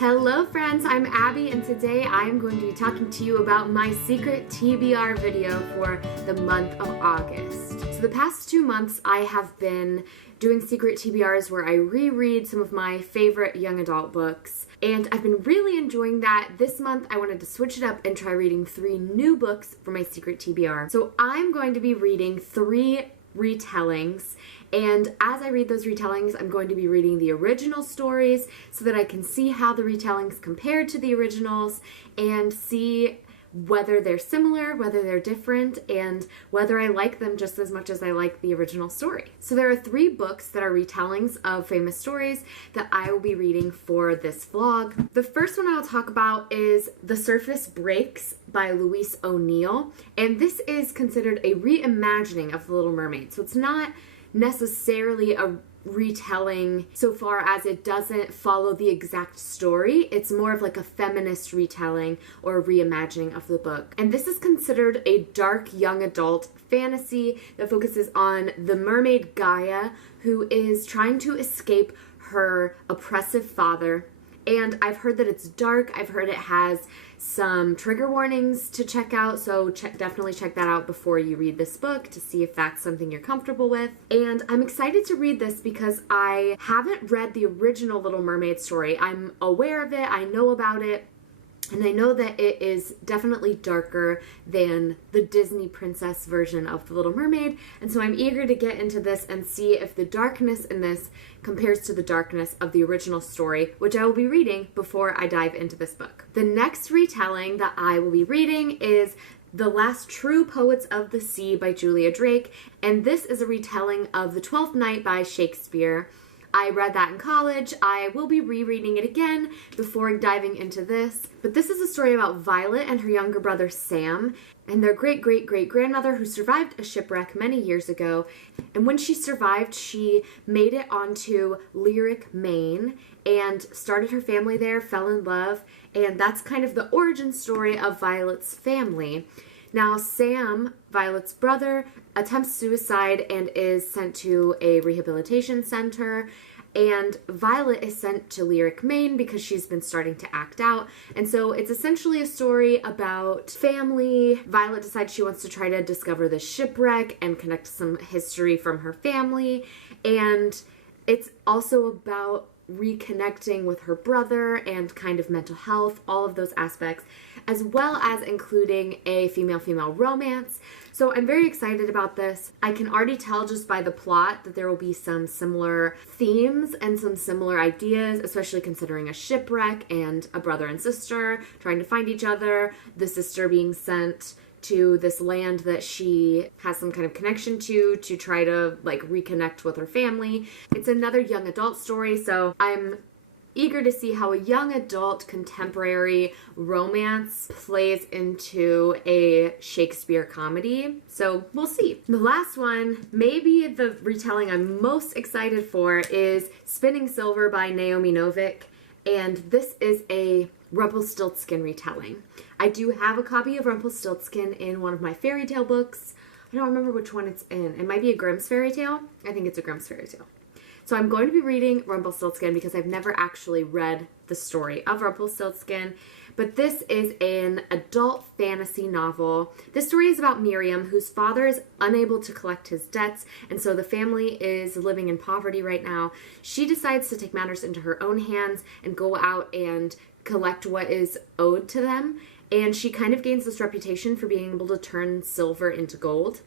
Hello friends, I'm Abby and today I'm going to be talking to you about my secret TBR video for the month of August. So the past 2 months I have been doing secret TBRs where I reread some of my favorite young adult books, and I've been really enjoying that. This month I wanted to switch it up and try reading 3 new books for my secret TBR. So I'm going to be reading 3 retellings, and as I read those retellings I'm going to be reading the original stories so that I can see how the retellings compare to the originals and see whether they're similar, whether they're different, and whether I like them just as much as I like the original story. So there are 3 books that are retellings of famous stories that I will be reading for this vlog. The first one I'll talk about is The Surface Breaks by Louise O'Neill, and this is considered a reimagining of The Little Mermaid. So it's not necessarily a retelling so far as it doesn't follow the exact story. It's more of like a feminist retelling or a reimagining of the book. And this is considered a dark young adult fantasy that focuses on the mermaid Gaia, who is trying to escape her oppressive father. And I've heard that it's dark. I've heard it has some trigger warnings to check out, so definitely check that out before you read this book to see if that's something you're comfortable with. And I'm excited to read this because I haven't read the original Little Mermaid story. I'm aware of it, I know about it, and I know that it is definitely darker than the Disney princess version of The Little Mermaid, and so I'm eager to get into this and see if the darkness in this compares to the darkness of the original story, which I will be reading before I dive into this book. The next retelling that I will be reading is The Last True Poets of the Sea by Julia Drake, and this is a retelling of The Twelfth Night by Shakespeare. I read that in college. I will be rereading it again before diving into this. But this is a story about Violet and her younger brother Sam and their great-great-great-grandmother who survived a shipwreck many years ago. And when she survived, she made it onto Lyric, Maine, and started her family there, fell in love, and that's kind of the origin story of Violet's family. Now, Sam, Violet's brother, attempts suicide and is sent to a rehabilitation center, and Violet is sent to Lyric, Maine because she's been starting to act out. And so it's essentially a story about family. Violet decides she wants to try to discover the shipwreck and connect some history from her family, and it's also about reconnecting with her brother and kind of mental health, all of those aspects, as well as including a female-female romance. So I'm very excited about this. I can already tell just by the plot that there will be some similar themes and some similar ideas, especially considering a shipwreck and a brother and sister trying to find each other, the sister being sent to this land that she has some kind of connection to try to like reconnect with her family. It's another young adult story, so I'm eager to see how a young adult contemporary romance plays into a Shakespeare comedy. So we'll see. The last one, maybe the retelling I'm most excited for, is Spinning Silver by Naomi Novik, and this is a Rumplestiltskin retelling. I do have a copy of Rumplestiltskin in one of my fairy tale books. I don't remember which one it's in. It might be a Grimm's fairy tale. I think it's a Grimm's fairy tale. So I'm going to be reading Rumplestiltskin because I've never actually read the story of Rumplestiltskin, but this is an adult fantasy novel. This story is about Miriam, whose father is unable to collect his debts, and so the family is living in poverty right now. She decides to take matters into her own hands and go out and collect what is owed to them, and she kind of gains this reputation for being able to turn silver into gold.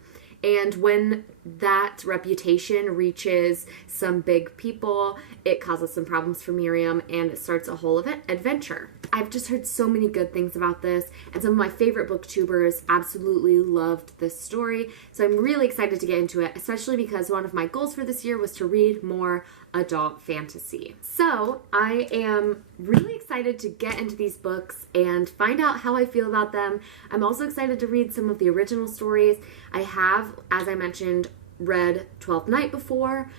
And when that reputation reaches some big people, it causes some problems for Miriam, and it starts a whole adventure. I've just heard so many good things about this, and some of my favorite booktubers absolutely loved this story, so I'm really excited to get into it, especially because one of my goals for this year was to read more adult fantasy. So I am really excited to get into these books and find out how I feel about them. I'm also excited to read some of the original stories. I have, as I mentioned, read Twelfth Night before,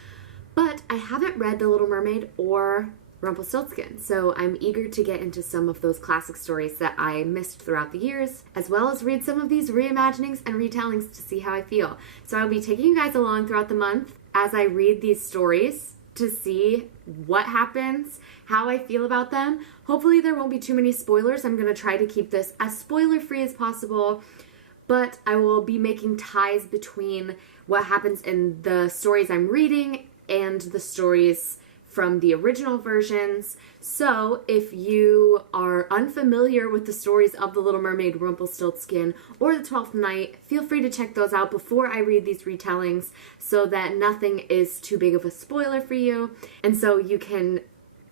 but I haven't read The Little Mermaid or Rumpelstiltskin, so I'm eager to get into some of those classic stories that I missed throughout the years, as well as read some of these reimaginings and retellings to see how I feel. So I'll be taking you guys along throughout the month as I read these stories to see what happens, how I feel about them. Hopefully there won't be too many spoilers. I'm going to try to keep this as spoiler-free as possible, but I will be making ties between what happens in the stories I'm reading and the stories from the original versions. So if you are unfamiliar with the stories of The Little Mermaid, Rumplestiltskin, or The Twelfth Night, feel free to check those out before I read these retellings so that nothing is too big of a spoiler for you, and so you can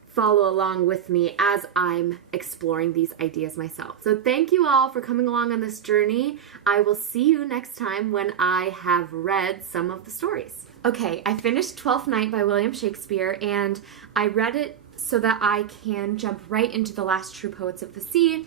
follow along with me as I'm exploring these ideas myself. So thank you all for coming along on this journey. I will see you next time when I have read some of the stories. Okay, I finished Twelfth Night by William Shakespeare, and I read it so that I can jump right into The Last True Poets of the Sea.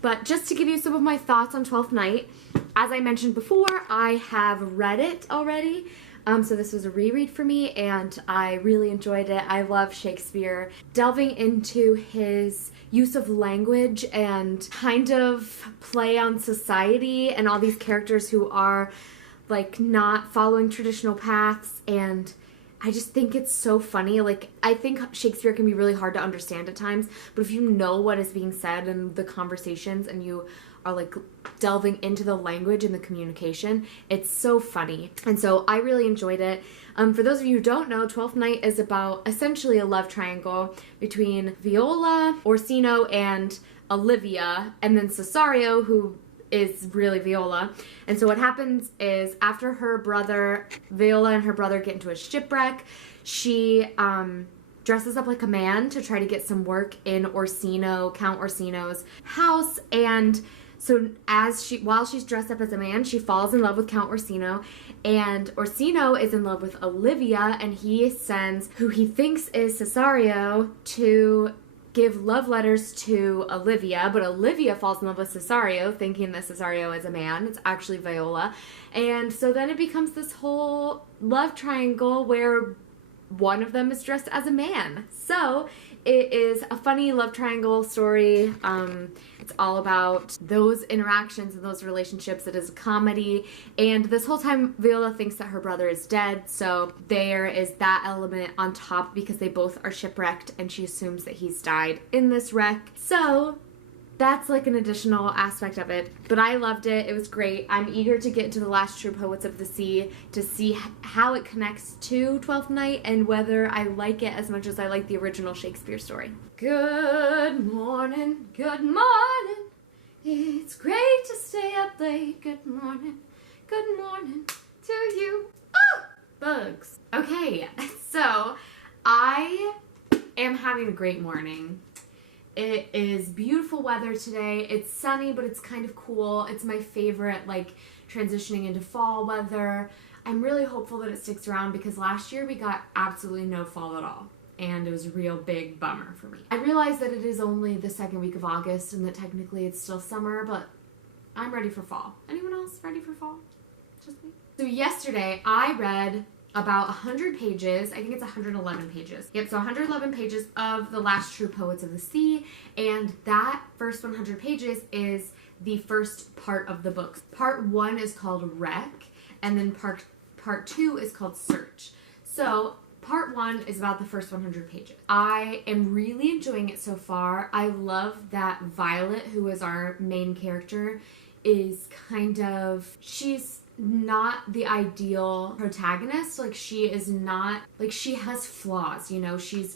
But just to give you some of my thoughts on Twelfth Night, as I mentioned before, I have read it already. So this was a reread for me, and I really enjoyed it. I love Shakespeare. Delving into his use of language and kind of play on society and all these characters who are like not following traditional paths, and I just think it's so funny. Like, I think Shakespeare can be really hard to understand at times, but if you know what is being said in the conversations and you are like delving into the language and the communication, it's so funny. And so I really enjoyed it. For those of you who don't know, Twelfth Night is about essentially a love triangle between Viola, Orsino, and Olivia, and then Cesario, who is really Viola. And so what happens is after her brother, Viola and her brother get into a shipwreck, she dresses up like a man to try to get some work in Count Orsino's house. And so while she's dressed up as a man, she falls in love with Count Orsino, and Orsino is in love with Olivia, and he sends who he thinks is Cesario to give love letters to Olivia, but Olivia falls in love with Cesario, thinking that Cesario is a man. It's actually Viola. And so then it becomes this whole love triangle where one of them is dressed as a man. So it is a funny love triangle story. It's all about those interactions and those relationships. It is a comedy. And this whole time, Viola thinks that her brother is dead. So there is that element on top because they both are shipwrecked and she assumes that he's died in this wreck. So that's like an additional aspect of it. But I loved it. It was great. I'm eager to get to The Last True Poets of the Sea to see how it connects to Twelfth Night and whether I like it as much as I like the original Shakespeare story. Good morning, good morning. It's great to stay up late. Good morning to you. Oh, bugs. Okay, so I am having a great morning. It is beautiful weather today. It's sunny, but it's kind of cool. It's my favorite, like, transitioning into fall weather. I'm really hopeful that it sticks around because last year we got absolutely no fall at all, and it was a real big bummer for me. I realize that it is only the second week of August and that technically it's still summer, but I'm ready for fall. Anyone else ready for fall? Just me? So yesterday I read about 100 pages, I think it's 111 pages. Yep, so 111 pages of The Last True Poets of the Sea, and that first 100 pages is the first part of the book. Part 1 is called Wreck, and then part 2 is called Search. So part 1 is about the first 100 pages. I am really enjoying it so far. I love that Violet, who is our main character, is she's not the ideal protagonist. Like, she is not, like, she has flaws, you know. She's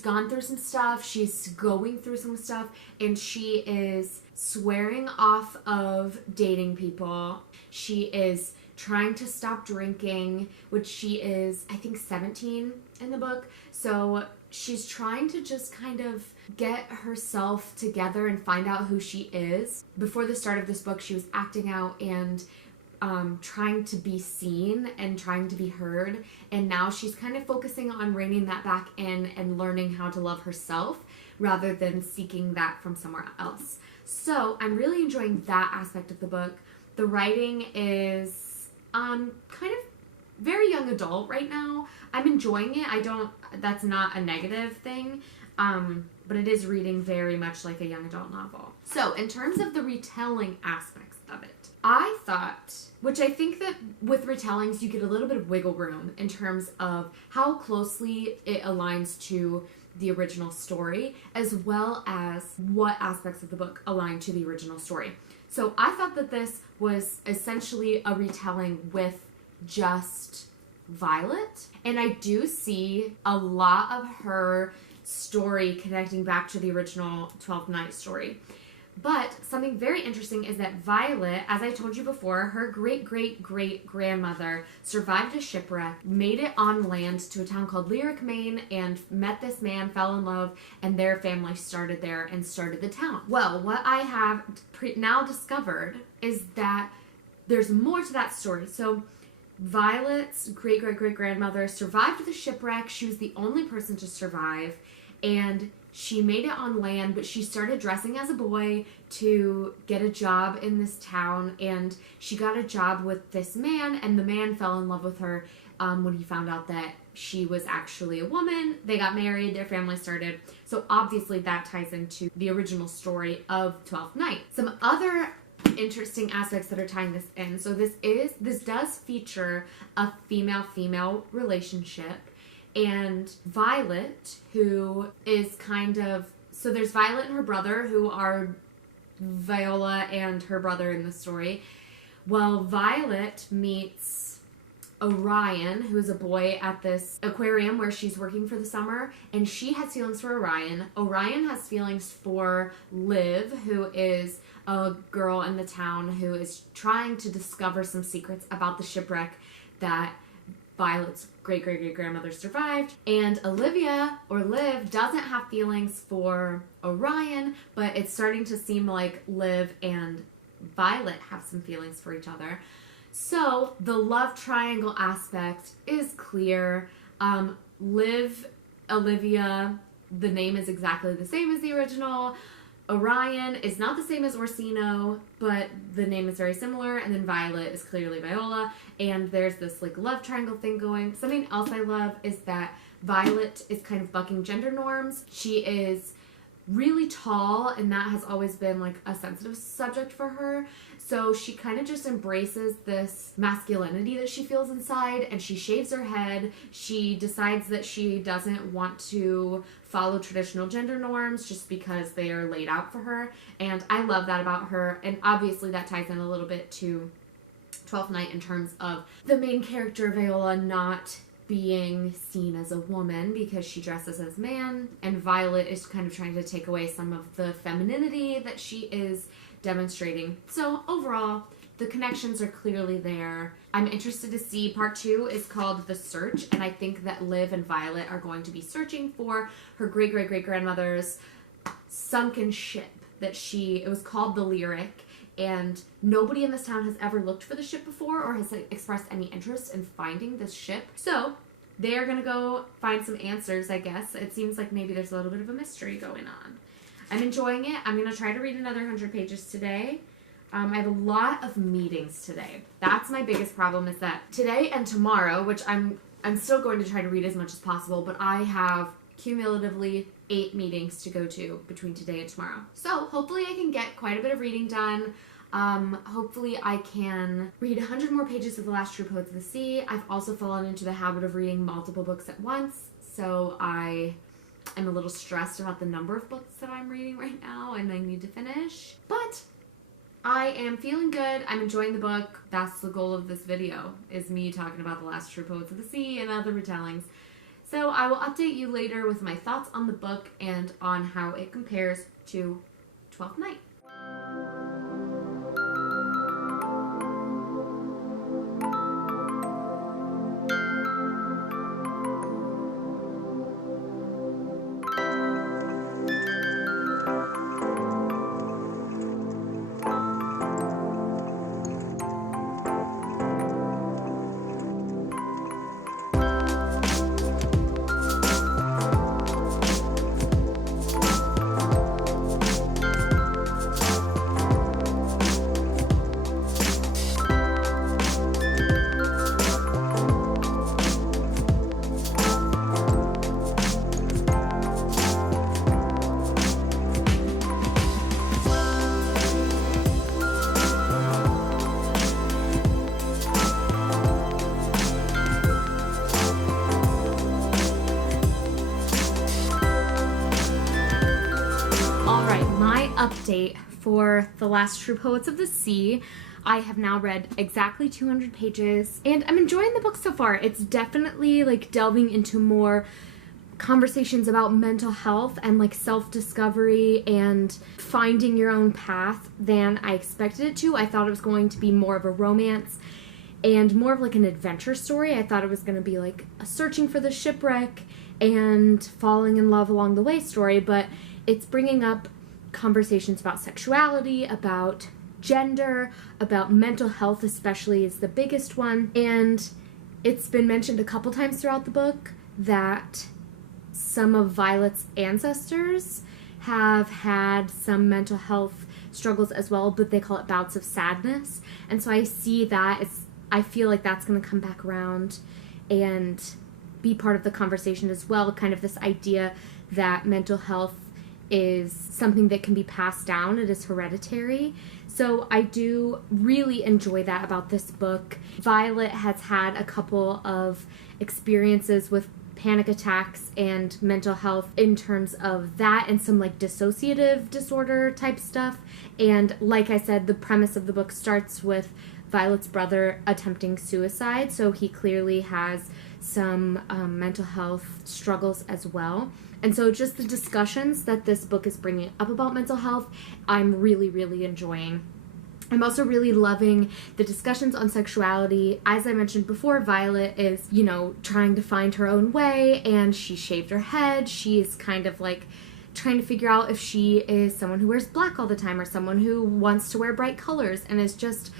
gone through some stuff, she's going through some stuff, and she is swearing off of dating people. She is trying to stop drinking, which she is, I think, 17 in the book. So she's trying to just kind of get herself together and find out who she is. Before the start of this book, she was acting out and trying to be seen and trying to be heard, and now she's kind of focusing on reining that back in and learning how to love herself rather than seeking that from somewhere else. So I'm really enjoying that aspect of the book. The writing is kind of very young adult right now. I'm enjoying it. That's not a negative thing, but it is reading very much like a young adult novel. So in terms of the retelling aspects, of it. I thought, which I think that with retellings, you get a little bit of wiggle room in terms of how closely it aligns to the original story, as well as what aspects of the book align to the original story. So I thought that this was essentially a retelling with just Violet, and I do see a lot of her story connecting back to the original 12th Night story. But something very interesting is that Violet, as I told you before, her great-great-great-grandmother survived a shipwreck, made it on land to a town called Lyric, Maine, and met this man, fell in love, and their family started there and started the town. Well, what I have now discovered is that there's more to that story. So Violet's great-great-great-grandmother survived the shipwreck. She was the only person to survive, and she made it on land, but she started dressing as a boy to get a job in this town, and she got a job with this man, and the man fell in love with her when he found out that she was actually a woman. They got married, their family started. So obviously that ties into the original story of Twelfth Night. Some other interesting aspects that are tying this in. So this does feature a female-female relationship. And Violet, who is kind of... So there's Violet and her brother, who are Viola and her brother in the story. Well, Violet meets Orion, who is a boy at this aquarium where she's working for the summer, and she has feelings for Orion. Orion has feelings for Liv, who is a girl in the town who is trying to discover some secrets about the shipwreck that Violet's great-great-great-grandmother survived. And Olivia, or Liv, doesn't have feelings for Orion, but it's starting to seem like Liv and Violet have some feelings for each other. So the love triangle aspect is clear. Liv, Olivia, the name is exactly the same as the original. Orion is not the same as Orsino, but the name is very similar. And then Violet is clearly Viola. And there's this like love triangle thing going. Something else I love is that Violet is kind of bucking gender norms. She is really tall, and that has always been like a sensitive subject for her. So she kind of just embraces this masculinity that she feels inside, and she shaves her head. She decides that she doesn't want to follow traditional gender norms just because they are laid out for her. And I love that about her. And obviously that ties in a little bit to Twelfth Night in terms of the main character, Viola, not being seen as a woman because she dresses as man, and Violet is kind of trying to take away some of the femininity that she is demonstrating. So overall, the connections are clearly there. I'm interested to see part 2 is called The Search, and I think that Liv and Violet are going to be searching for her great-great-great-grandmother's sunken ship that it was called the Lyric, and nobody in this town has ever looked for the ship before or has expressed any interest in finding this ship. So they are going to go find some answers, I guess. It seems like maybe there's a little bit of a mystery going on. I'm enjoying it. I'm going to try to read another 100 pages today. I have a lot of meetings today. That's my biggest problem, is that today and tomorrow, which I'm still going to try to read as much as possible, but I have cumulatively 8 meetings to go to between today and tomorrow. So hopefully I can get quite a bit of reading done. Hopefully I can read 100 more pages of The Last True Poets of the Sea. I've also fallen into the habit of reading multiple books at once, so I am a little stressed about the number of books that I'm reading right now and I need to finish. But I am feeling good. I'm enjoying the book. That's the goal of this video, is me talking about The Last True Poets of the Sea and other retellings. So I will update you later with my thoughts on the book and on how it compares to Twelfth Night. update for The Last True Poets of the Sea. I have now read exactly 200 pages, and I'm enjoying the book so far. It's definitely like delving into more conversations about mental health and like self-discovery and finding your own path than I expected it to. I thought it was going to be more of a romance and more of like an adventure story. I thought it was going to be like a searching for the shipwreck and falling in love along the way story, but it's bringing up conversations about sexuality, about gender, about mental health especially is the biggest one. And it's been mentioned a couple times throughout the book that some of Violet's ancestors have had some mental health struggles as well, but they call it bouts of sadness. And so I see that, I feel like that's going to come back around and be part of the conversation as well, kind of this idea that mental health is something that can be passed down. It is hereditary. So I do really enjoy that about this book. Violet has had a couple of experiences with panic attacks and mental health in terms of that and some like dissociative disorder type stuff. And like I said, the premise of the book starts with Violet's brother attempting suicide, so he clearly has some mental health struggles as well. And so just the discussions that this book is bringing up about mental health, I'm really, really enjoying. I'm also really loving the discussions on sexuality. As I mentioned before, Violet is, trying to find her own way, and she shaved her head. She's kind of like trying to figure out if she is someone who wears black all the time or someone who wants to wear bright colors and is just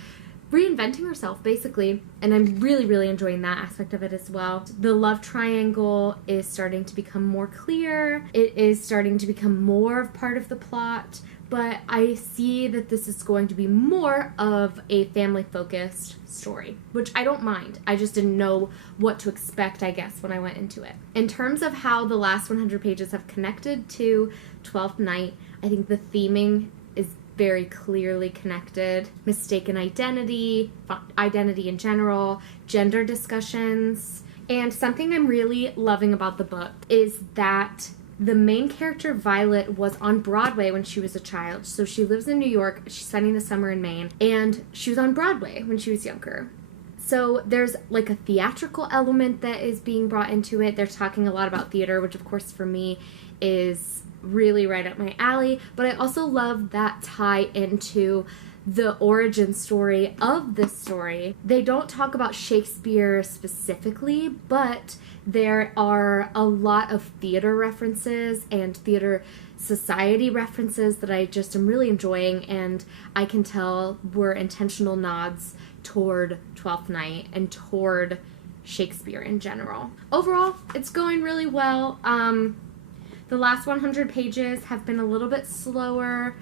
reinventing herself, basically. And I'm really, really enjoying that aspect of it as well. The love triangle is starting to become more clear. It is starting to become more of part of the plot, but I see that this is going to be more of a family-focused story, which I don't mind. I just didn't know what to expect, I guess, when I went into it. In terms of how the last 100 pages have connected to Twelfth Night, I think the theming is very clearly connected. Mistaken identity, identity in general, gender discussions. And something I'm really loving about the book is that the main character, Violet, was on Broadway when she was a child. So she lives in New York, she's spending the summer in Maine, and she was on Broadway when she was younger. So there's like a theatrical element that is being brought into it. They're talking a lot about theater, which of course for me is really right up my alley, but I also love that tie into the origin story of this story. They don't talk about Shakespeare specifically, but there are a lot of theater references and theater society references that I just am really enjoying, and I can tell were intentional nods toward Twelfth Night and toward Shakespeare in general. Overall, it's going really well. The last 100 pages have been a little bit slower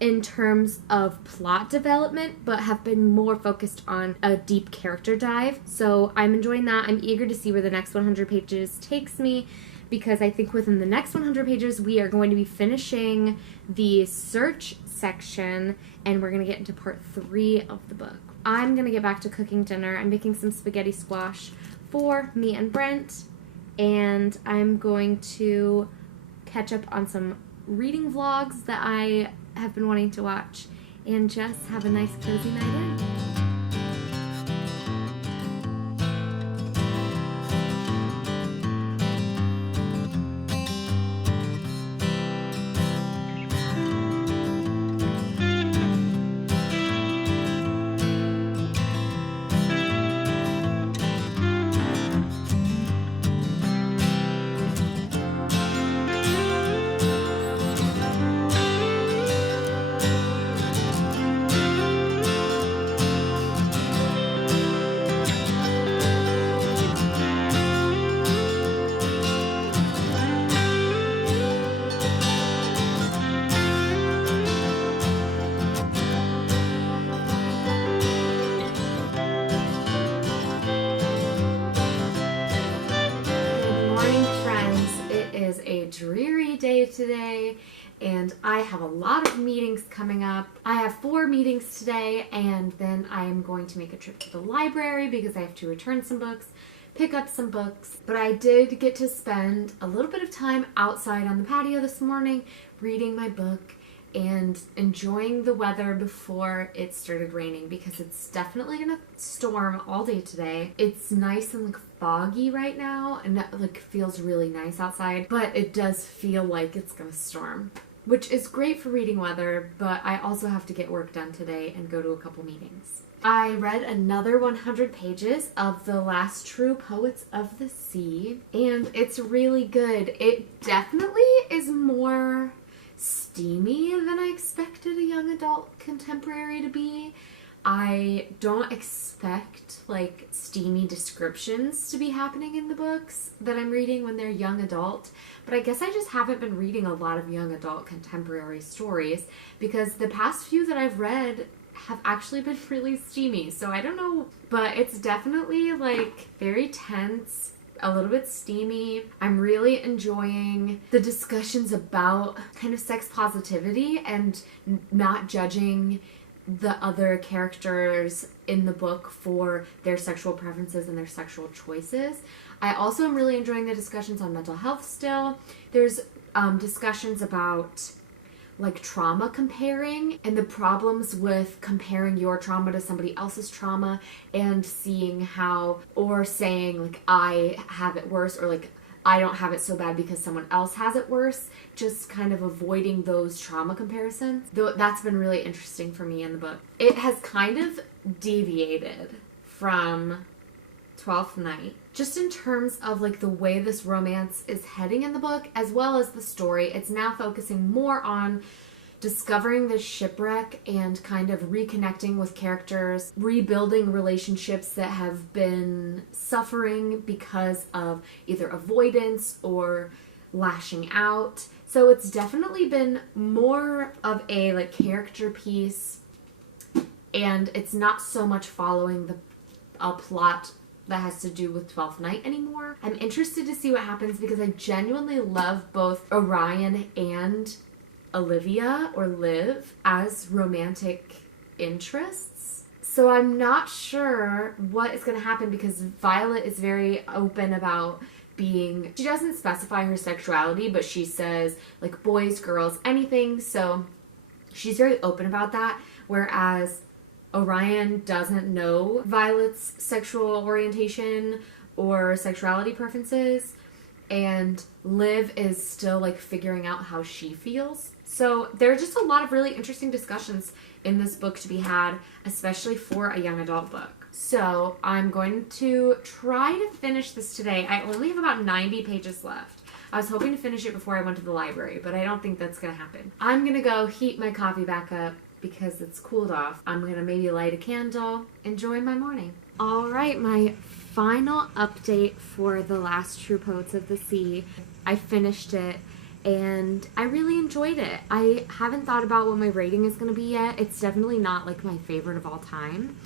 in terms of plot development, but have been more focused on a deep character dive. So I'm enjoying that. I'm eager to see where the next 100 pages takes me, because I think within the next 100 pages we are going to be finishing the search section, and we're going to get into part 3 of the book. I'm going to get back to cooking dinner. I'm making some spaghetti squash for me and Brent, and I'm going to catch up on some reading vlogs that I have been wanting to watch and just have a nice cozy night in. Dreary day today, and I have a lot of meetings coming up. I have 4 meetings today, and then I am going to make a trip to the library because I have to return some books, pick up some books. But I did get to spend a little bit of time outside on the patio this morning reading my book, and enjoying the weather before it started raining, because it's definitely gonna storm all day today. It's nice and like foggy right now, and that like feels really nice outside, but it does feel like it's gonna storm, which is great for reading weather, but I also have to get work done today and go to a couple meetings. I read another 100 pages of The Last True Poets of the Sea, and it's really good. It definitely is more steamy than I expected a young adult contemporary to be. I don't expect like steamy descriptions to be happening in the books that I'm reading when they're young adult, but I guess I just haven't been reading a lot of young adult contemporary stories, because the past few that I've read have actually been really steamy, so I don't know, but it's definitely like very tense, a little bit steamy. I'm really enjoying the discussions about kind of sex positivity and not judging the other characters in the book for their sexual preferences and their sexual choices. I also am really enjoying the discussions on mental health still. There's discussions about like trauma comparing and the problems with comparing your trauma to somebody else's trauma and seeing how, or saying like I have it worse, or like I don't have it so bad because someone else has it worse, just kind of avoiding those trauma comparisons. Though that's been really interesting for me in the book. It has kind of deviated from Twelfth Night, just in terms of like the way this romance is heading in the book, as well as the story. It's now focusing more on discovering the shipwreck and kind of reconnecting with characters, rebuilding relationships that have been suffering because of either avoidance or lashing out. So it's definitely been more of a like character piece, and it's not so much following a plot that has to do with Twelfth Night anymore. I'm interested to see what happens, because I genuinely love both Orion and Olivia, or Liv, as romantic interests. So I'm not sure what is going to happen, because Violet is very open about being, she doesn't specify her sexuality, but she says like boys, girls, anything. So she's very open about that, whereas Orion doesn't know Violet's sexual orientation or sexuality preferences, and Liv is still like figuring out how she feels. So there are just a lot of really interesting discussions in this book to be had, especially for a young adult book. So I'm going to try to finish this today. I only have about 90 pages left. I was hoping to finish it before I went to the library, but I don't think that's going to happen. I'm going to go heat my coffee back up because it's cooled off. I'm going to maybe light a candle, enjoy my morning. All right, my final update for The Last True Poets of the Sea. I finished it and I really enjoyed it. I haven't thought about what my rating is going to be yet. It's definitely not like my favorite of all time,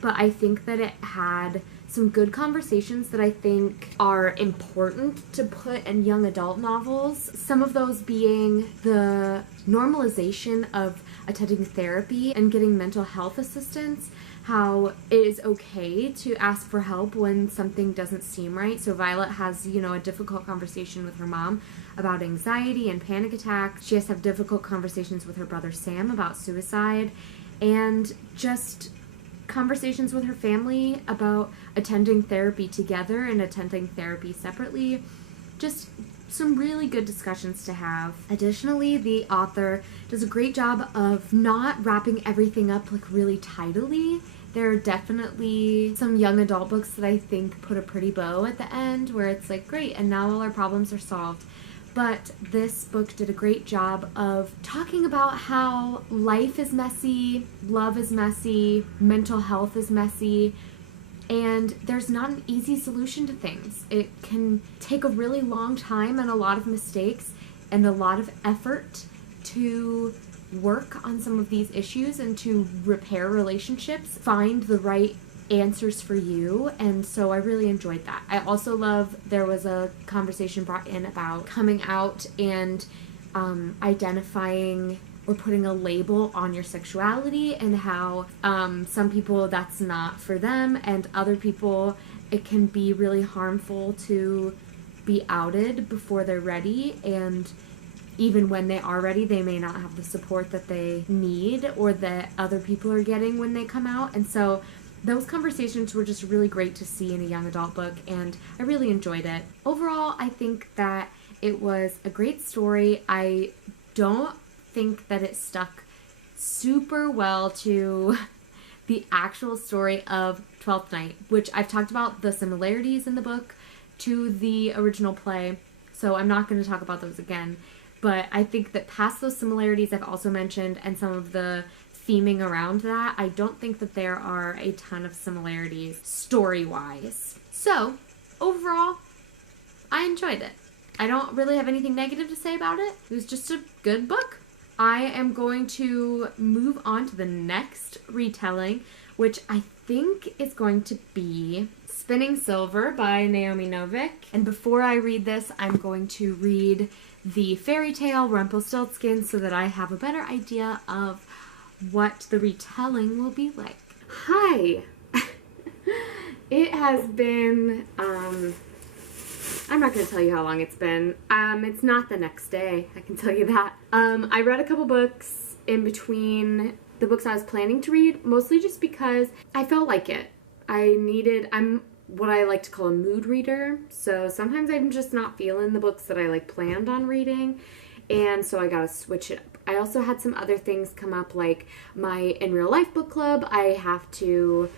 but I think that it had some good conversations that I think are important to put in young adult novels. Some of those being the normalization of attending therapy and getting mental health assistance, how it is okay to ask for help when something doesn't seem right. So Violet has, a difficult conversation with her mom about anxiety and panic attacks. She has to have difficult conversations with her brother Sam about suicide, and just conversations with her family about attending therapy together and attending therapy separately. Just some really good discussions to have. Additionally, the author does a great job of not wrapping everything up like really tidily. There are definitely some young adult books that I think put a pretty bow at the end where it's like, great, and now all our problems are solved. But this book did a great job of talking about how life is messy, love is messy, mental health is messy, and there's not an easy solution to things. It can take a really long time and a lot of mistakes and a lot of effort to work on some of these issues and to repair relationships, find the right answers for you, and so I really enjoyed that. I also love there was a conversation brought in about coming out and identifying or putting a label on your sexuality, and how some people that's not for them, and other people it can be really harmful to be outed before they're ready, and even when they are ready, they may not have the support that they need or that other people are getting when they come out. And so those conversations were just really great to see in a young adult book, and I really enjoyed it. Overall, I think that it was a great story. I don't think that it stuck super well to the actual story of Twelfth Night, which I've talked about the similarities in the book to the original play, so I'm not going to talk about those again. But I think that past those similarities I've also mentioned and some of the theming around that, I don't think that there are a ton of similarities story-wise. So, overall, I enjoyed it. I don't really have anything negative to say about it. It was just a good book. I am going to move on to the next retelling, which I think is going to be Spinning Silver by Naomi Novik. And before I read this, I'm going to read the fairy tale Rumplestiltskin so that I have a better idea of what the retelling will be like. Hi! It has been, I'm not going to tell you how long it's been. It's not the next day, I can tell you that. I read a couple books in between the books I was planning to read, mostly just because I felt like it. I'm what I like to call a mood reader, so sometimes I'm just not feeling the books that I like planned on reading, and so I gotta switch it up. I also had some other things come up, like my In Real Life book club. I had to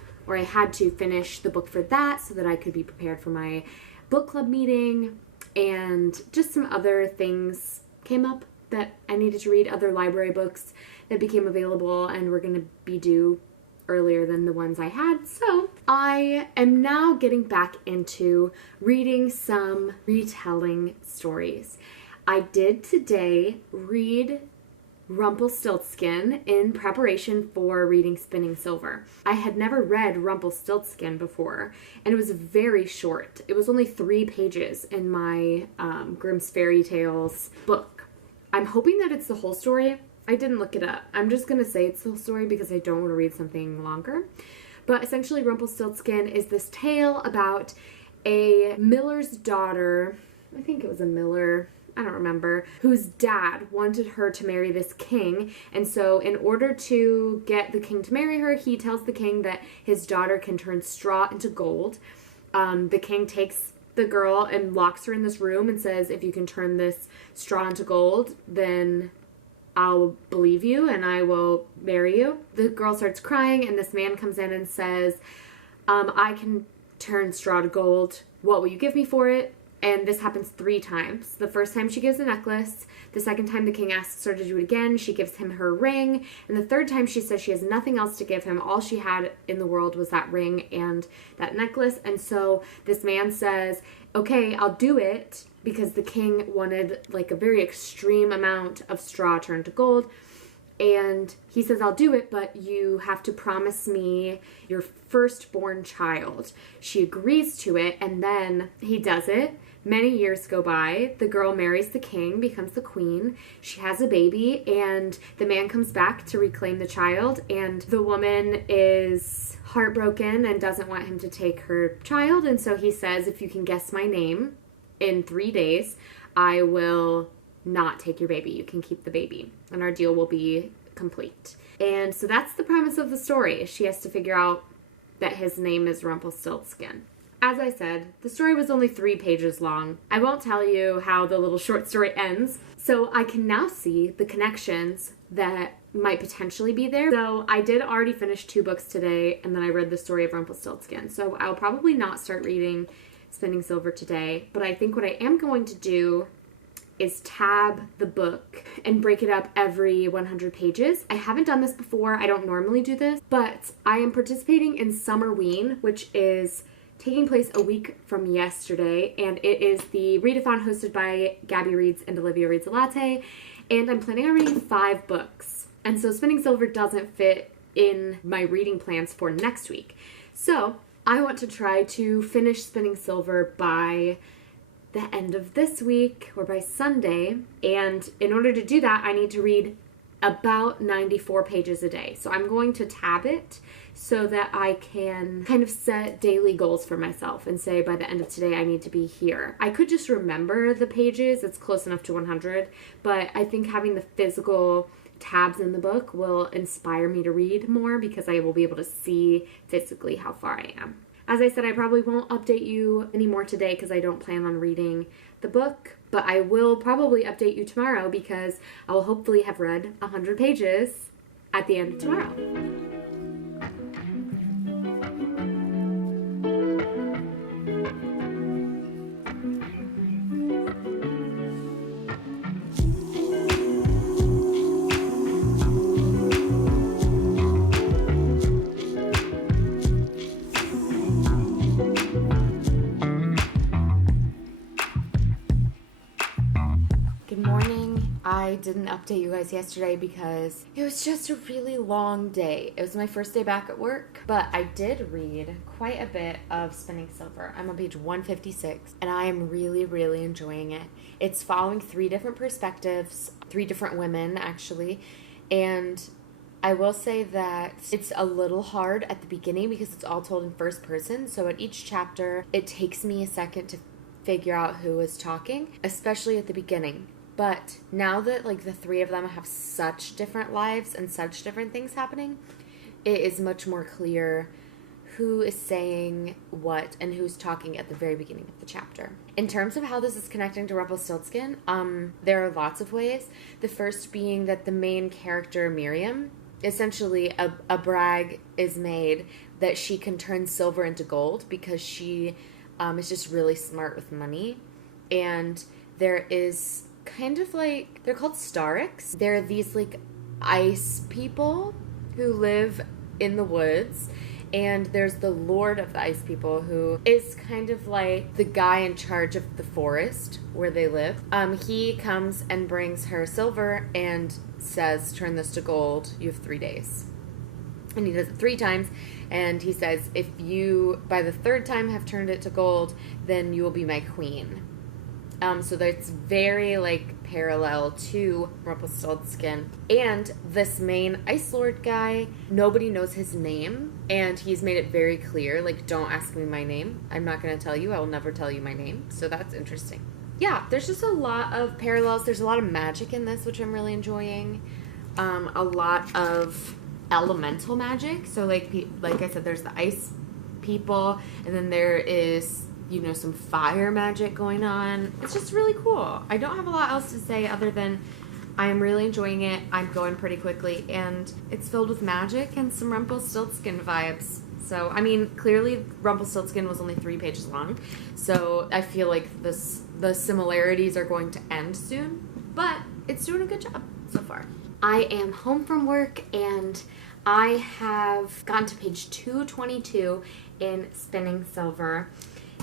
finish the book for that so that I could be prepared for my book club meeting, and just some other things came up that I needed to read, other library books that became available and were going to be due earlier than the ones I had. So I am now getting back into reading some retelling stories. I did today read Rumplestiltskin in preparation for reading Spinning Silver. I had never read Rumplestiltskin before, and it was very short. It was only 3 pages in my Grimm's Fairy Tales book. I'm hoping that it's the whole story. I didn't look it up. I'm just going to say it's the whole story because I don't want to read something longer. But essentially, Rumplestiltskin is this tale about a miller's daughter. I think it was a miller, I don't remember, whose dad wanted her to marry this king, and so in order to get the king to marry her, he tells the king that his daughter can turn straw into gold. The king takes the girl and locks her in this room and says, if you can turn this straw into gold, then I'll believe you and I will marry you. The girl starts crying, and this man comes in and says, I can turn straw to gold. What will you give me for it? And this happens 3 times. The first time she gives a necklace. The second time the king asks her to do it again, she gives him her ring. And the third time she says she has nothing else to give him. All she had in the world was that ring and that necklace. And so this man says, okay, I'll do it, because the king wanted like a very extreme amount of straw turned to gold. And he says, I'll do it, but you have to promise me your firstborn child. She agrees to it, and then he does it. Many years go by. The girl marries the king, becomes the queen. She has a baby, and the man comes back to reclaim the child, and the woman is heartbroken and doesn't want him to take her child. And so he says, if you can guess my name in 3 days, I will not take your baby. You can keep the baby, and our deal will be complete. And so that's the premise of the story. She has to figure out that his name is Rumpelstiltskin. As I said, the story was only 3 pages long. I won't tell you how the little short story ends, so I can now see the connections that might potentially be there. So I did already finish 2 books today, and then I read the story of Rumpelstiltskin. So I'll probably not start reading Spinning Silver today, but I think what I am going to do is tab the book and break it up every 100 pages. I haven't done this before. I don't normally do this, but I am participating in Summerween, which is taking place a week from yesterday, and it is the readathon hosted by Gabby Reads and Olivia Reads a Latte, and I'm planning on reading 5 books. And so Spinning Silver doesn't fit in my reading plans for next week. So I want to try to finish Spinning Silver by the end of this week or by Sunday, and in order to do that, I need to read about 94 pages a day. So I'm going to tab it so that I can kind of set daily goals for myself and say by the end of today I need to be here. I could just remember the pages, it's close enough to 100, but I think having the physical tabs in the book will inspire me to read more because I will be able to see physically how far I am. As I said, I probably won't update you anymore today because I don't plan on reading the book, but I will probably update you tomorrow because I will hopefully have read 100 pages at the end of tomorrow. I didn't update you guys yesterday because it was just a really long day. It was my first day back at work, but I did read quite a bit of Spinning Silver. I'm on page 156, and I am really, really enjoying it. It's following 3 different perspectives, 3 different women, actually, and I will say that it's a little hard at the beginning because it's all told in first person, so at each chapter, it takes me a second to figure out who is talking, especially at the beginning. But now that like the 3 of them have such different lives and such different things happening, it is much more clear who is saying what and who's talking at the very beginning of the chapter. In terms of how this is connecting to Rumplestiltskin, there are lots of ways. The first being that the main character, Miriam, essentially a brag is made that she can turn silver into gold because she is just really smart with money. And there is kind of like, they're called Starics. They're these like ice people who live in the woods, and there's the Lord of the Ice People who is kind of like the guy in charge of the forest where they live. He comes and brings her silver and says, turn this to gold, you have 3 days. And he does it 3 times, and he says, if you by the 3rd time have turned it to gold, then you will be my queen. So that's very, like, parallel to Rumpelstiltskin. And this main Ice Lord guy, nobody knows his name, and he's made it very clear, like, don't ask me my name. I'm not going to tell you. I will never tell you my name. So that's interesting. Yeah, there's just a lot of parallels. There's a lot of magic in this, which I'm really enjoying. A lot of elemental magic. So, like I said, there's the ice people, and then there is, you know, some fire magic going on. It's just really cool. I don't have a lot else to say other than I'm really enjoying it. I'm going pretty quickly, and it's filled with magic and some Rumpelstiltskin vibes. So, I mean, clearly Rumpelstiltskin was only 3 pages long, so I feel like the similarities are going to end soon, but it's doing a good job so far. I am home from work, and I have gotten to page 222 in Spinning Silver,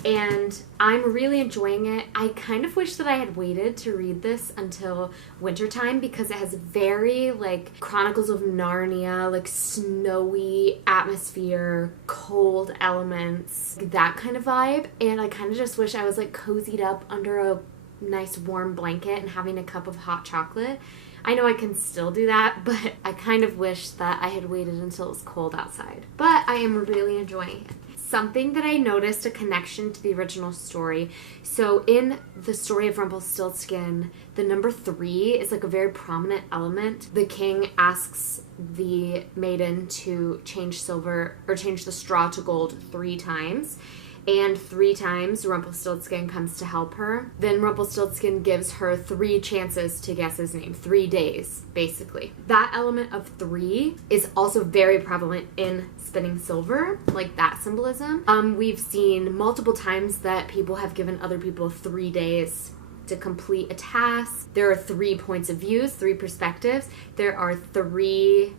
and I'm really enjoying it. I kind of wish that I had waited to read this until wintertime because it has very, like, Chronicles of Narnia, like, snowy atmosphere, cold elements, that kind of vibe, and I kind of just wish I was, like, cozied up under a nice warm blanket and having a cup of hot chocolate. I know I can still do that, but I kind of wish that I had waited until it was cold outside. But I am really enjoying it. Something that I noticed, a connection to the original story. So in the story of Rumpelstiltskin, the number 3 is like a very prominent element. The king asks the maiden to change the straw to gold 3 times. And 3 times Rumpelstiltskin comes to help her. Then Rumpelstiltskin gives her 3 chances to guess his name. 3 days, basically. That element of 3 is also very prevalent in Spinning Silver, like that symbolism. We've seen multiple times that people have given other people 3 days to complete a task. There are 3 points of views, 3 perspectives. There are 3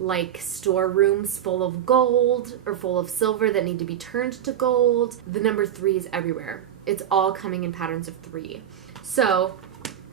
like storerooms full of gold or full of silver that need to be turned to gold. The number 3 is everywhere. It's all coming in patterns of 3. So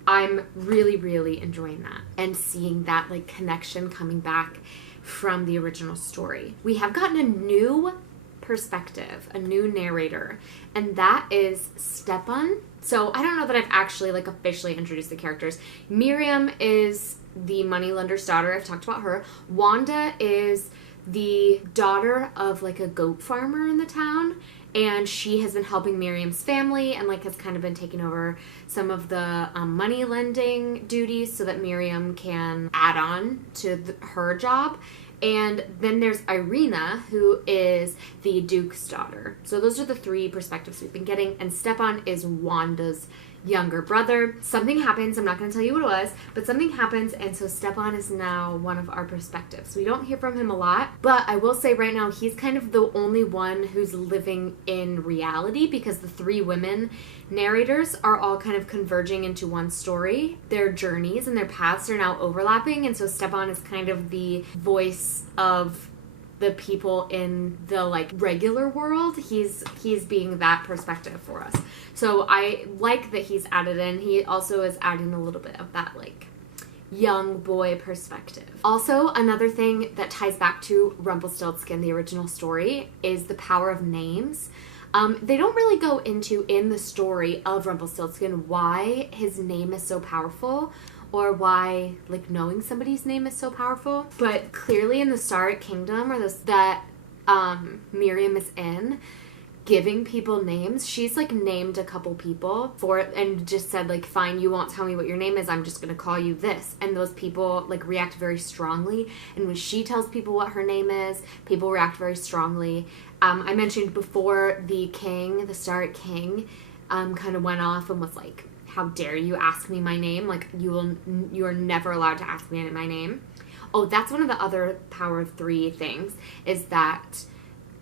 I'm really, really enjoying that and seeing that like connection coming back from the original story. We have gotten a new perspective, a new narrator, and that is Stepan. So I don't know that I've actually like officially introduced the characters. Miriam is the moneylender's daughter. I've talked about her. Wanda is the daughter of like a goat farmer in the town, and she has been helping Miriam's family and like has kind of been taking over some of the money lending duties so that Miriam can add on to her job. And then there's Irina, who is the Duke's daughter. So those are the three perspectives we've been getting. And Stepan is Wanda's younger brother. Something happens, I'm not going to tell you what it was, but something happens, and so Stepan is now one of our perspectives. We don't hear from him a lot, but I will say right now he's kind of the only one who's living in reality, because the three women narrators are all kind of converging into one story. Their journeys and their paths are now overlapping, and so Stepan is kind of the voice of the people in the like regular world. He's being that perspective for us. So I like that he's added in. He also is adding a little bit of that like young boy perspective. Also, another thing that ties back to Rumpelstiltskin, the original story, is the power of names. They don't really go into in the story of Rumpelstiltskin why his name is so powerful, or why like knowing somebody's name is so powerful. But clearly in the Starry Kingdom, or that Miriam is in, giving people names, she's like named a couple people for it and just said like, fine, you won't tell me what your name is, I'm just gonna call you this. And those people like react very strongly, and when she tells people what her name is, people react very strongly. I mentioned before the king, the Starry King, kind of went off and was like, how dare you ask me my name? Like, you are never allowed to ask me my name. Oh, that's one of the other power of three things, is that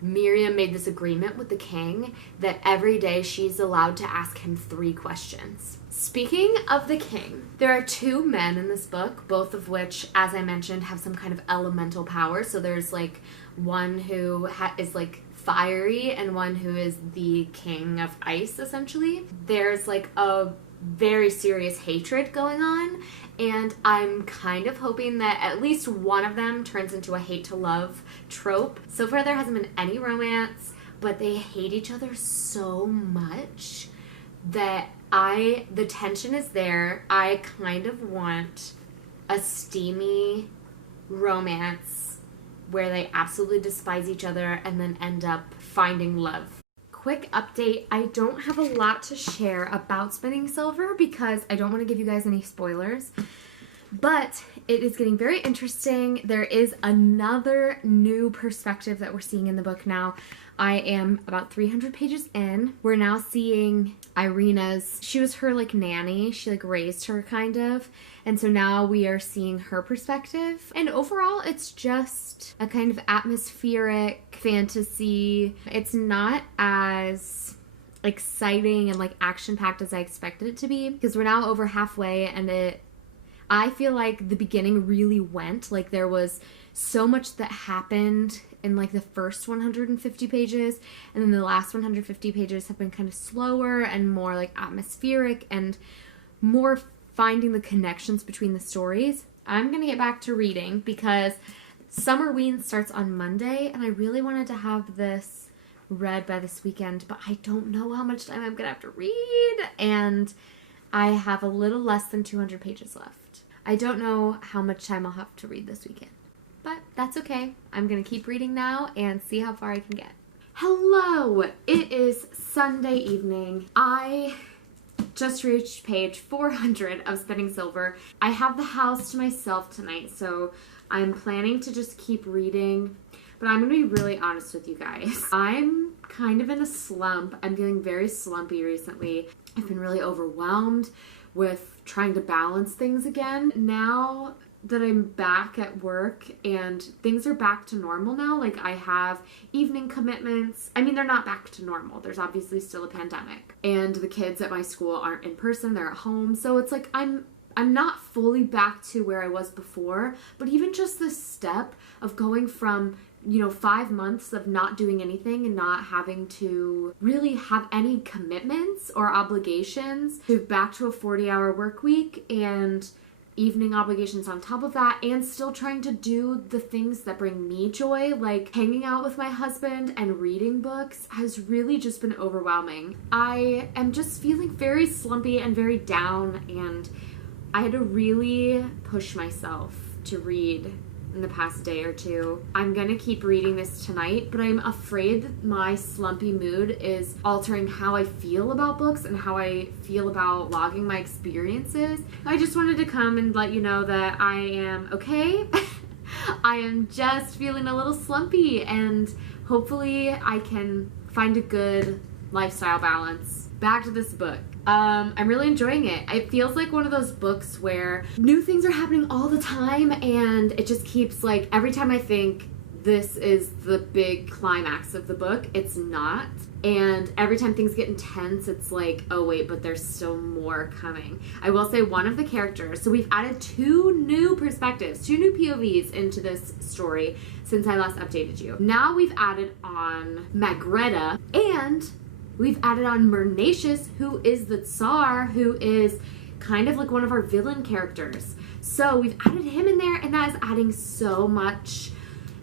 Miriam made this agreement with the king that every day she's allowed to ask him 3 questions. Speaking of the king, there are 2 men in this book, both of which, as I mentioned, have some kind of elemental power. So there's like one who is like fiery and one who is the king of ice, essentially. There's like a very serious hatred going on, and I'm kind of hoping that at least one of them turns into a hate to love trope. So far there hasn't been any romance, but they hate each other so much that the tension is there. I kind of want a steamy romance where they absolutely despise each other and then end up finding love. Quick update, I don't have a lot to share about Spinning Silver because I don't want to give you guys any spoilers, but it is getting very interesting. There is another new perspective that we're seeing in the book now. I am about 300 pages in. We're now seeing Irina's, she was her like nanny, she like raised her kind of, and so now we are seeing her perspective. And overall it's just a kind of atmospheric fantasy. It's not as exciting and like action-packed as I expected it to be, because we're now over halfway, and I feel like the beginning really went, like there was so much that happened in like the first 150 pages, and then the last 150 pages have been kind of slower and more like atmospheric and more finding the connections between the stories. I'm gonna get back to reading because Summerween starts on Monday, and I really wanted to have this read by this weekend, but I don't know how much time I'm gonna have to read, and I have a little less than 200 pages left. I don't know how much time I'll have to read this weekend, but that's okay. I'm gonna keep reading now and see how far I can get. Hello! It is Sunday evening. I just reached page 400 of Spinning Silver. I have the house to myself tonight, so I'm planning to just keep reading, but I'm gonna be really honest with you guys. I'm kind of in a slump. I'm feeling very slumpy recently. I've been really overwhelmed with trying to balance things again. Now that I'm back at work and things are back to normal now, like I have evening commitments. I mean, they're not back to normal. There's obviously still a pandemic, and the kids at my school aren't in person, they're at home. So it's like I'm not fully back to where I was before, but even just this step of going from 5 months of not doing anything and not having to really have any commitments or obligations to back to a 40-hour work week and evening obligations on top of that, and still trying to do the things that bring me joy, like hanging out with my husband and reading books, has really just been overwhelming. I am just feeling very slumpy and very down, and I had to really push myself to read in the past day or two. I'm gonna keep reading this tonight, but I'm afraid my slumpy mood is altering how I feel about books and how I feel about logging my experiences. I just wanted to come and let you know that I am okay. I am just feeling a little slumpy, and hopefully I can find a good lifestyle balance. Back to this book. I'm really enjoying it. It feels like one of those books where new things are happening all the time, and it just keeps, like, every time I think this is the big climax of the book, it's not. And every time things get intense, it's like, oh wait, but there's still more coming. I will say one of the characters, so we've added 2 new perspectives, 2 new POVs into this story since I last updated you. Now we've added on Magreta, and we've added on Mernacious, who is the Tsar, who is kind of like one of our villain characters. So we've added him in there, and that is adding so much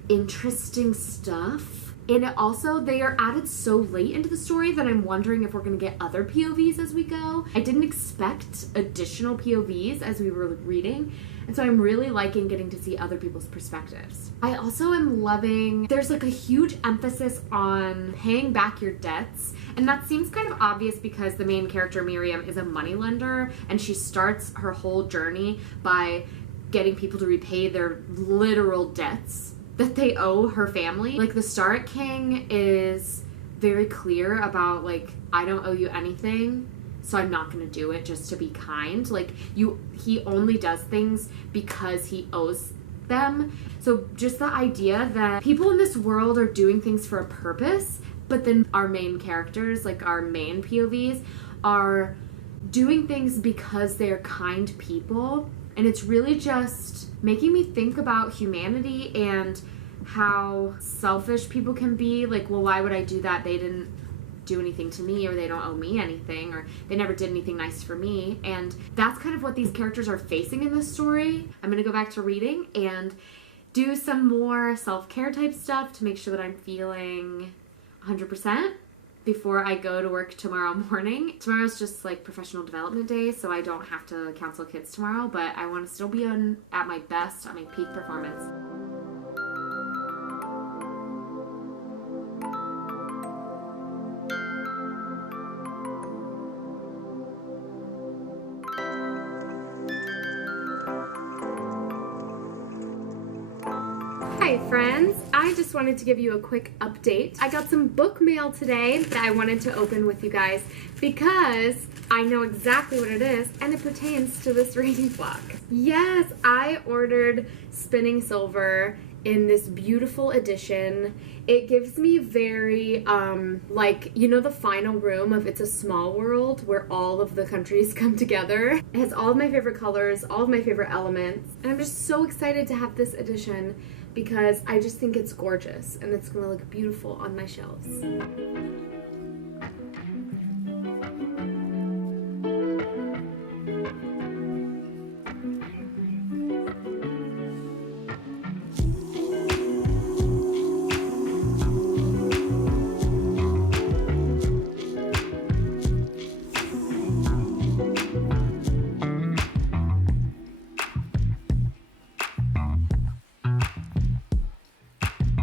interesting stuff. And it also, they are added so late into the story that I'm wondering if we're going to get other POVs as we go. I didn't expect additional POVs as we were reading, and so I'm really liking getting to see other people's perspectives. I also am loving, there's like a huge emphasis on paying back your debts, and that seems kind of obvious because the main character, Miriam, is a moneylender, and she starts her whole journey by getting people to repay their literal debts that they owe her family. Like, the Stark King is very clear about, like, I don't owe you anything, so I'm not gonna do it just to be kind. Like, he only does things because he owes them. So just the idea that people in this world are doing things for a purpose, but then our main characters, like our main POVs, are doing things because they're kind people. And it's really just making me think about humanity and how selfish people can be. Like, well, why would I do that? They didn't do anything to me, or they don't owe me anything, or they never did anything nice for me. And that's kind of what these characters are facing in this story. I'm gonna go back to reading and do some more self-care type stuff to make sure that I'm feeling 100% before I go to work tomorrow morning. Tomorrow's just like professional development day, so I don't have to counsel kids tomorrow, but I want to still be at my best, at my peak performance. Hi friends, I just wanted to give you a quick update. I got some book mail today that I wanted to open with you guys because I know exactly what it is, and it pertains to this reading vlog. Yes, I ordered Spinning Silver in this beautiful edition. It gives me very, like, you know the final room of It's a Small World where all of the countries come together? It has all of my favorite colors, all of my favorite elements, and I'm just so excited to have this edition because I just think it's gorgeous and it's gonna look beautiful on my shelves.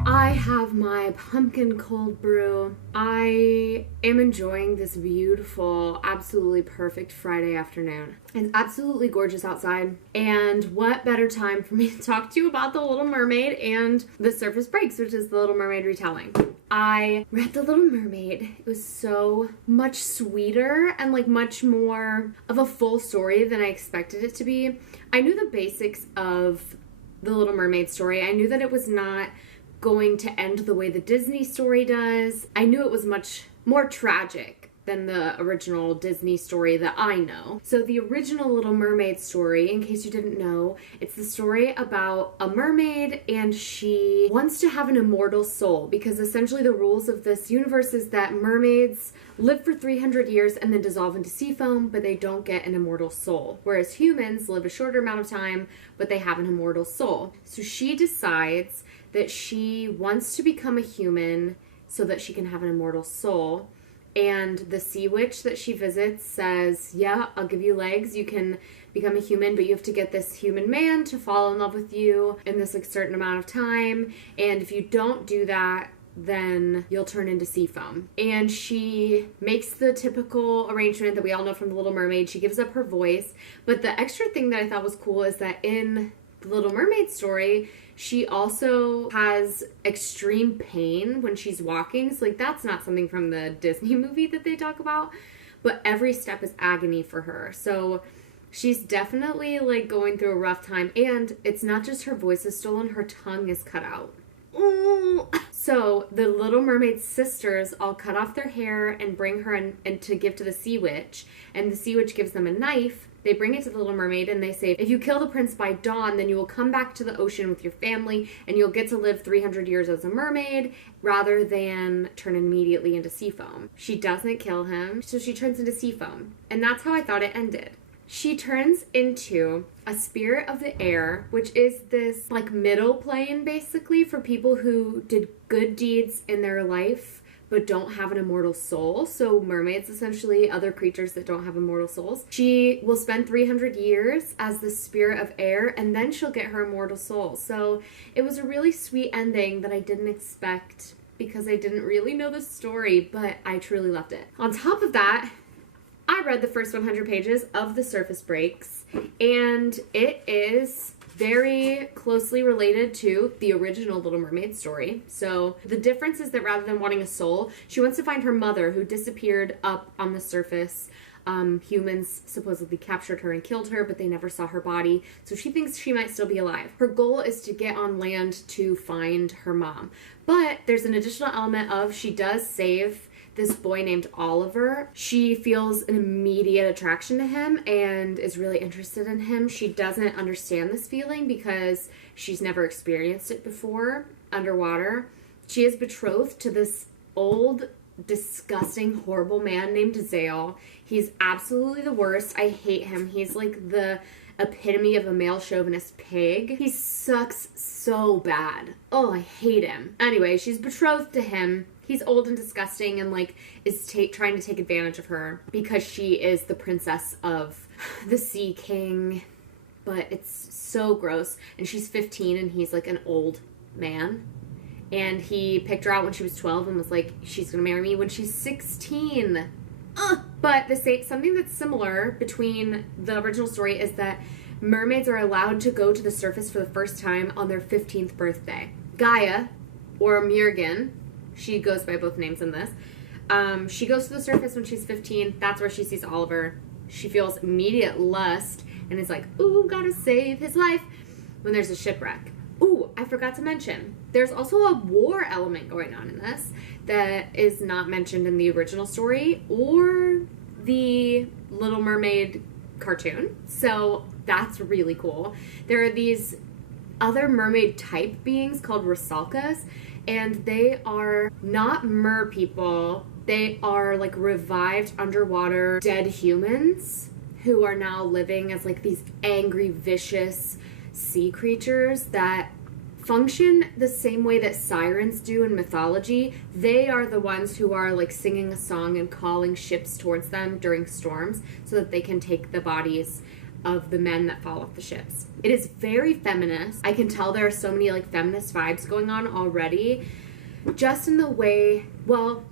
I have my pumpkin cold brew. I am enjoying this beautiful, absolutely perfect Friday afternoon. It's absolutely gorgeous outside, and what better time for me to talk to you about The Little Mermaid and The Surface Breaks, which is The Little Mermaid retelling. I read The Little Mermaid. It was so much sweeter and like much more of a full story than I expected it to be. I knew the basics of The Little Mermaid story. I knew that it was not going to end the way the Disney story does. I knew it was much more tragic than the original Disney story that I know. So the original Little Mermaid story, in case you didn't know, it's the story about a mermaid, and she wants to have an immortal soul because essentially the rules of this universe is that mermaids live for 300 years and then dissolve into sea foam, but they don't get an immortal soul. Whereas humans live a shorter amount of time, but they have an immortal soul. So she decides that she wants to become a human so that she can have an immortal soul. And the sea witch that she visits says, yeah, I'll give you legs. You can become a human, but you have to get this human man to fall in love with you in this like certain amount of time. And if you don't do that, then you'll turn into sea foam. And she makes the typical arrangement that we all know from The Little Mermaid. She gives up her voice. But the extra thing that I thought was cool is that in The Little Mermaid story, she also has extreme pain when she's walking. So like that's not something from the Disney movie that they talk about. But every step is agony for her. So she's definitely like going through a rough time. And it's not just her voice is stolen, her tongue is cut out. Ooh. So the Little Mermaid's sisters all cut off their hair and bring her in to give to the sea witch. And the sea witch gives them a knife. They bring it to the Little Mermaid and they say, if you kill the prince by dawn, then you will come back to the ocean with your family and you'll get to live 300 years as a mermaid rather than turn immediately into sea foam. She doesn't kill him, so she turns into sea foam. And that's how I thought it ended. She turns into a spirit of the air, which is this like middle plane basically for people who did good deeds in their life but don't have an immortal soul. So mermaids, essentially, other creatures that don't have immortal souls. She will spend 300 years as the spirit of air, and then she'll get her immortal soul. So it was a really sweet ending that I didn't expect because I didn't really know the story, but I truly loved it. On top of that, I read the first 100 pages of The Surface Breaks, and it is very closely related to the original Little Mermaid story. So the difference is that rather than wanting a soul, she wants to find her mother who disappeared up on the surface. Humans supposedly captured her and killed her, but they never saw her body. So she thinks she might still be alive. Her goal is to get on land to find her mom. But there's an additional element of she does save this boy named Oliver. She feels an immediate attraction to him and is really interested in him. She doesn't understand this feeling because she's never experienced it before underwater. She is betrothed to this old, disgusting, horrible man named Zale. He's absolutely the worst. I hate him. He's like the epitome of a male chauvinist pig. He sucks so bad. Oh, I hate him. Anyway, she's betrothed to him. He's old and disgusting and, like, is trying to take advantage of her because she is the princess of the Sea King. But it's so gross. And she's 15 and he's, like, an old man. And he picked her out when she was 12 and was like, she's gonna marry me when she's 16. But something that's similar between the original story is that mermaids are allowed to go to the surface for the first time on their 15th birthday. Gaia, or Murgen, she goes by both names in this. She goes to the surface when she's 15. That's where she sees Oliver. She feels immediate lust and is like, ooh, gotta save his life when there's a shipwreck. Ooh, I forgot to mention, there's also a war element going on in this that is not mentioned in the original story or the Little Mermaid cartoon. So that's really cool. There are these other mermaid type beings called rusalkas, and they are not mer people. They are like revived underwater dead humans who are now living as like these angry, vicious sea creatures that function the same way that sirens do in mythology. They are the ones who are like singing a song and calling ships towards them during storms so that they can take the bodies of the men that fall off the ships. It is very feminist. I can tell there are so many like feminist vibes going on already, just in the way, well,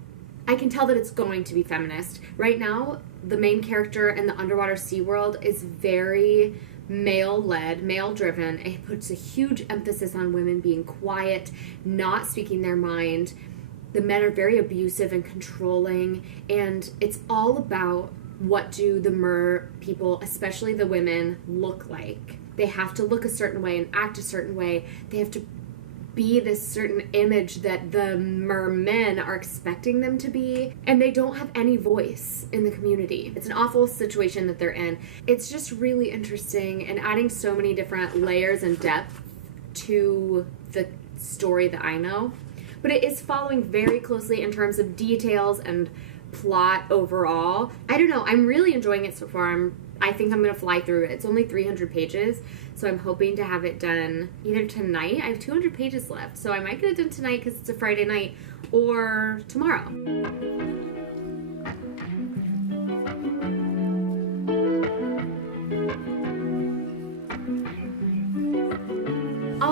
I can tell that it's going to be feminist. Right now, the main character in the underwater sea world is very male-led, male-driven. It puts a huge emphasis on women being quiet, not speaking their mind. The men are very abusive and controlling, and it's all about what do the mer people, especially the women, look like. They have to look a certain way and act a certain way. They have to be this certain image that the mermen are expecting them to be, and they don't have any voice in the community. It's an awful situation that they're in. It's just really interesting and adding so many different layers and depth to the story that I know. But it is following very closely in terms of details and plot overall. I don't know, I'm really enjoying it so far. I think I'm going to fly through it. It's only 300 pages, so I'm hoping to have it done either tonight. I have 200 pages left, so I might get it done tonight because it's a Friday night, or tomorrow.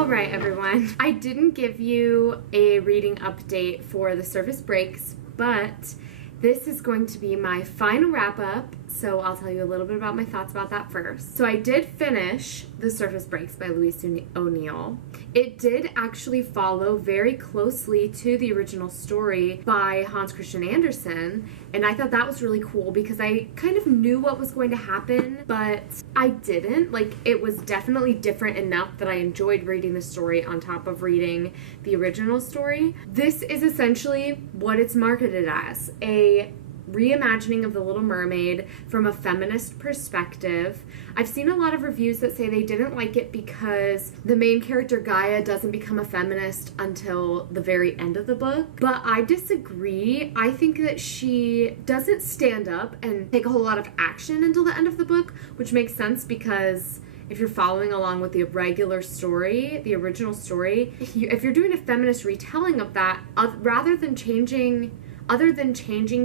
Alright everyone, I didn't give you a reading update for the Surface Breaks, but this is going to be my final wrap-up, so I'll tell you a little bit about my thoughts about that first. So I did finish The Surface Breaks by Louise O'Neill. It did actually follow very closely to the original story by Hans Christian Andersen, and I thought that was really cool because I kind of knew what was going to happen, but I didn't. Like, it was definitely different enough that I enjoyed reading the story on top of reading the original story. This is essentially what it's marketed as, a reimagining of The Little Mermaid from a feminist perspective. I've seen a lot of reviews that say they didn't like it because the main character Gaia doesn't become a feminist until the very end of the book, but I disagree. I think that she doesn't stand up and take a whole lot of action until the end of the book, which makes sense because if you're following along with the regular story, the original story, if you're doing a feminist retelling of that, other than changing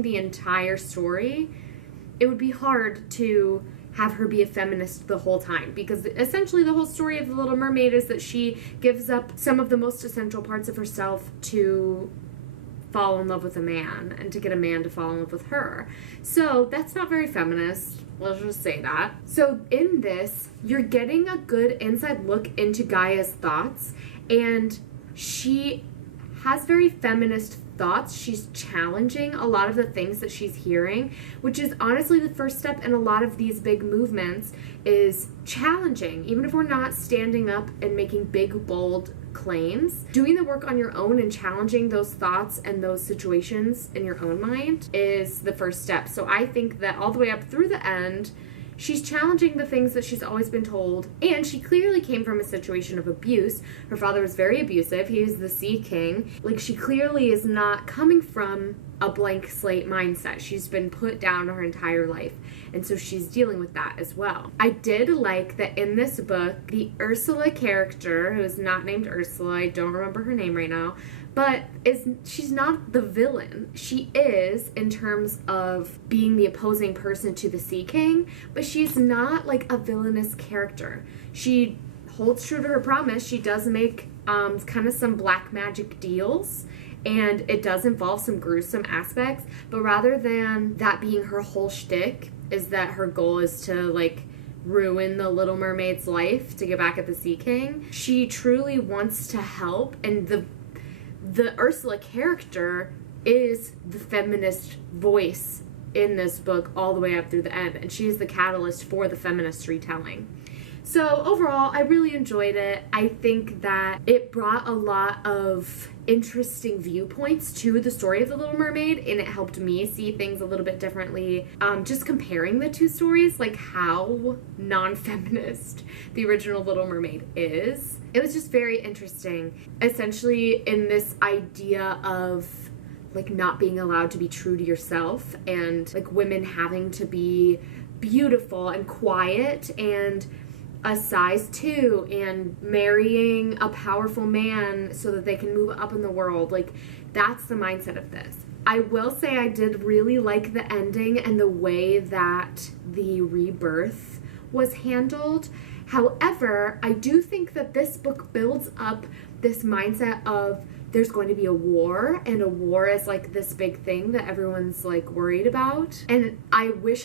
the entire story, it would be hard to have her be a feminist the whole time, because essentially the whole story of The Little Mermaid is that she gives up some of the most essential parts of herself to fall in love with a man and to get a man to fall in love with her. So that's not very feminist. Let's just say that. So in this, you're getting a good inside look into Gaia's thoughts, and she has very feminist thoughts. She's challenging a lot of the things that she's hearing, which is honestly the first step in a lot of these big movements, is challenging. Even if we're not standing up and making big, bold claims, doing the work on your own and challenging those thoughts and those situations in your own mind is the first step. So I think that all the way up through the end, she's challenging the things that she's always been told, and she clearly came from a situation of abuse. Her father was very abusive. He was the Sea King. Like, she clearly is not coming from a blank slate mindset. She's been put down her entire life, and so she's dealing with that as well. I did like that in this book, the Ursula character, who is not named Ursula, I don't remember her name right now, but she's not the villain. She is, in terms of being the opposing person to the Sea King, but she's not like a villainous character. She holds true to her promise. She does make kind of some black magic deals, and it does involve some gruesome aspects, but rather than that being her whole shtick, is that her goal is to, like, ruin the Little Mermaid's life to get back at the Sea King. She truly wants to help, and the Ursula character is the feminist voice in this book all the way up through the end, and she is the catalyst for the feminist retelling. So overall, I really enjoyed it. I think that it brought a lot of interesting viewpoints to the story of The Little Mermaid, and it helped me see things a little bit differently. Just comparing the two stories, like how non-feminist the original Little Mermaid is. It was just very interesting. Essentially, in this idea of like not being allowed to be true to yourself, and like women having to be beautiful and quiet and a size 2 and marrying a powerful man so that they can move up in the world. Like, that's the mindset of this. I will say I did really like the ending and the way that the rebirth was handled. However, I do think that this book builds up this mindset of there's going to be a war, and a war is like this big thing that everyone's like worried about. And I wish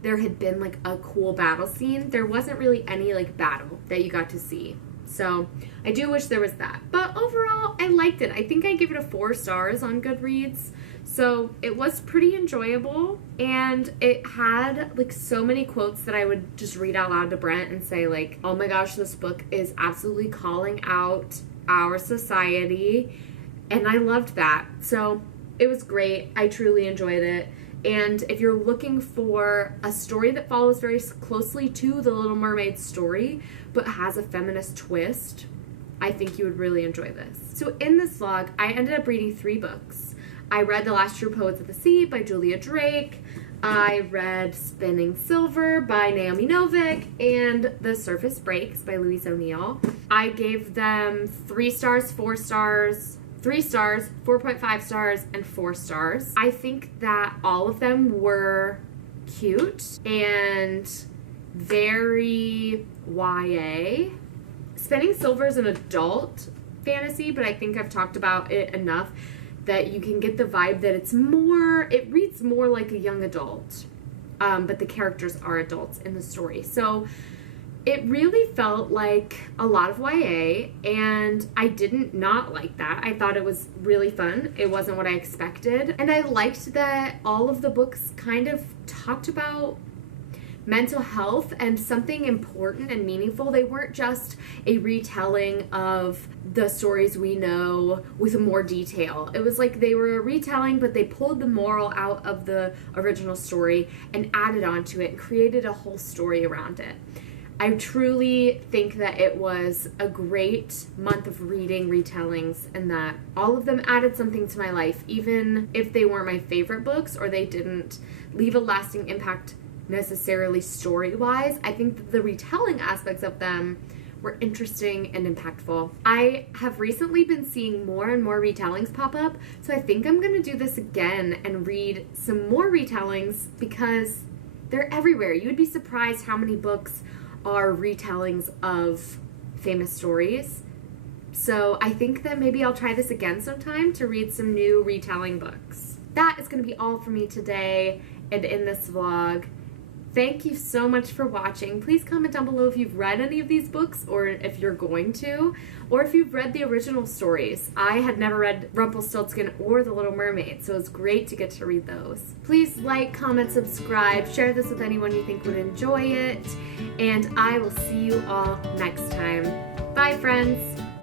there had been like a cool battle scene. There wasn't really any like battle that you got to see. So I do wish there was that. But overall, I liked it. I think I give it a 4 stars on Goodreads. So it was pretty enjoyable, and it had like so many quotes that I would just read out loud to Brent and say like, oh my gosh, this book is absolutely calling out our society, and I loved that. So it was great. I truly enjoyed it. And if you're looking for a story that follows very closely to the Little Mermaid story but has a feminist twist, I think you would really enjoy this. So in this vlog, I ended up reading 3 books. I read The Last True Poets of the Sea by Julia Drake. I read Spinning Silver by Naomi Novik, and The Surface Breaks by Louise O'Neill. I gave them 3 stars, 4 stars, 3 stars, 4.5 stars, and 4 stars. I think that all of them were cute and very YA. Spinning Silver is an adult fantasy, but I think I've talked about it enough that you can get the vibe that it reads more like a young adult, but the characters are adults in the story. So it really felt like a lot of YA, and I didn't not like that. I thought it was really fun. It wasn't what I expected. And I liked that all of the books kind of talked about mental health and something important and meaningful. They weren't just a retelling of the stories we know with more detail. It was like they were a retelling, but they pulled the moral out of the original story and added onto it and created a whole story around it. I truly think that it was a great month of reading retellings, and that all of them added something to my life, even if they weren't my favorite books or they didn't leave a lasting impact necessarily story-wise. I think that the retelling aspects of them were interesting and impactful. I have recently been seeing more and more retellings pop up, so I think I'm going to do this again and read some more retellings because they're everywhere. You would be surprised how many books are retellings of famous stories. So I think that maybe I'll try this again sometime to read some new retelling books. That is going to be all for me today and in this vlog. Thank you so much for watching. Please comment down below if you've read any of these books, or if you're going to, or if you've read the original stories. I had never read Rumplestiltskin or The Little Mermaid, so it's great to get to read those. Please like, comment, subscribe, share this with anyone you think would enjoy it, and I will see you all next time. Bye, friends!